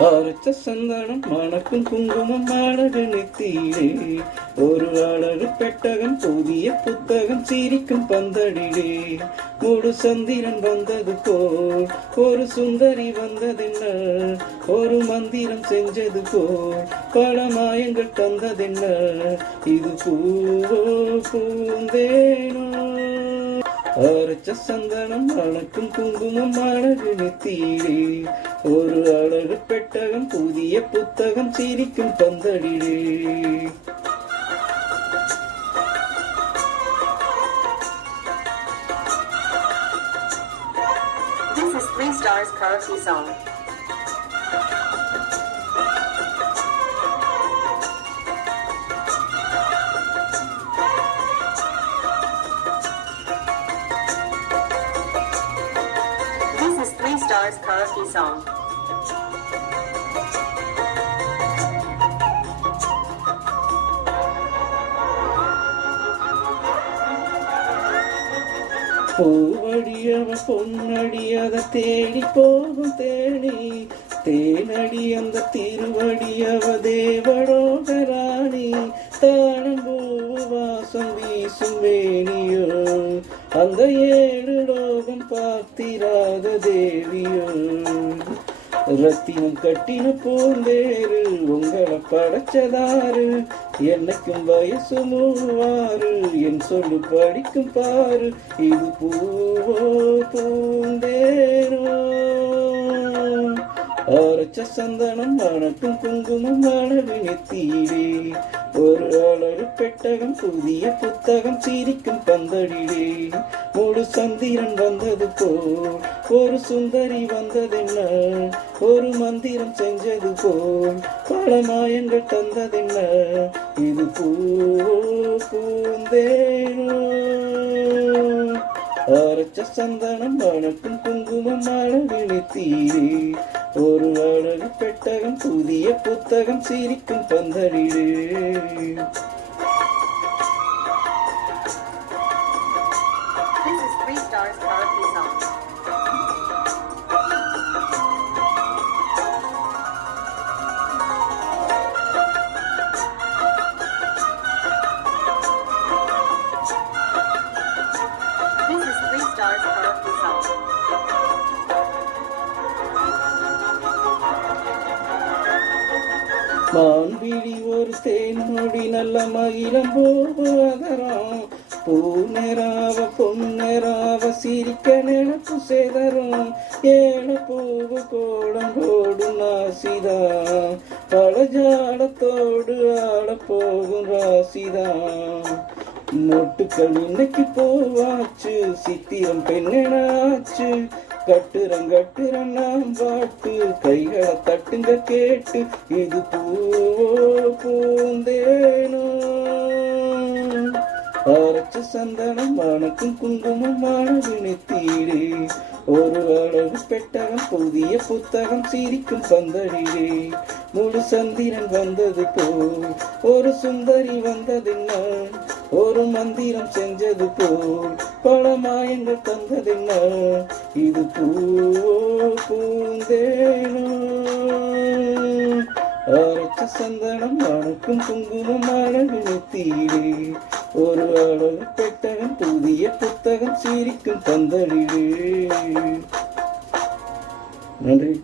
அரைச்ச சந்தனம் மணக்கும் குங்குமம் அழகு நெத்தியிலே. ஒரு அழகு பெட்டகம் புதிய புத்தகம் சிரிக்கும் பந்தடிலே முழு சந்திரன் வந்தது போல் ஒரு சுந்தரி வந்ததென்ன ஒரு மந்திரம் செஞ்சது போல் பல மாயங்கள் தந்ததென்ன இது பூவோ பூந்தேனோ அரைச்ச சந்தனம் அழகும் குங்குமம் அழகு நெத்தியிலே ஒரு அழகு பெட்டகம் புதிய புத்தகம் சிரிக்கும் பந்தடிலே This is Three Stars Karaoke Song. Is Three Stars Karaoke Song. பூவடியவ பொன்னடி அதை தேடி போகும் தேடி தேனடி அந்த திருவடியவ தேவடோகராணி பார்த்திராத தேவியோ ரத்தினம் கட்டின பூந்தேரு உங்களை படைச்சதாரு. என்னைக்கும் வயசு மூவாறு என் சொல்லு படிக்கும் பாரு. இது பூவோ பூந்தேரோ. அரைச்ச சந்தனம் மணக்கும் குங்குமம் அழகு தீரே ஒரு அழகு பெட்டகம் புதிய புத்தகம் சிரிக்கும் பந்தடிலே ஒரு சந்திரன் வந்தது போல் ஒரு சுந்தரி வந்ததென்ன ஒரு மந்திரம் செஞ்சது போல் பல மாயங்கள் தந்ததென்ன இது பூ பூந்தேனோ. அரைச்ச சந்தனம் மணக்கும் குங்குமம் அழகிழித்தீ ஒரு அழகு பெட்டகம் புதிய புத்தகம் சிரிக்கும் பந்தழிடு Stars Karaoke Song. மான்பிழி ஒரு தேன்மொழி நல்ல மகிழம் போவதரம் பூநெராவ பொன்னெராவ சிரிக்க நினப்பு சேதரும். ஏழ பூவு கோடம் கோடும் நாசிதா பழஜாடத்தோடு ஆட போகும் ராசிதான் மொட்டுக்கள் இன்னைக்கு போவாச்சு. சித்திரம் பெண்ணாச்சு கட்டுறம் கட்டுறம் நாம் பாட்டு கைகளை தட்டுங்க கேட்டு இது பூவோ பூந்தேனோ. அரைச்ச சந்தனம் மணக்கும் குங்குமம் அழகு தீடு. ஒரு அழகு பெட்டகம் புதிய புத்தகம் சிரிக்கும் சந்தடியே முழு சந்திரன் வந்தது போல் ஒரு சுந்தரி வந்ததென்ன ஒரு மந்திரம் செஞ்சது போல் பல மாயங்கள் தந்ததென்ன இது பூவோ பூந்தேனோ? அரைச்ச சந்தனம் அணுக்கும் குங்குமம் அழகு நெத்தியிலே ஒரு அழகு பெட்டகம் புதிய புத்தகம் சிரிக்கும் பந்தலிலே. நன்றி.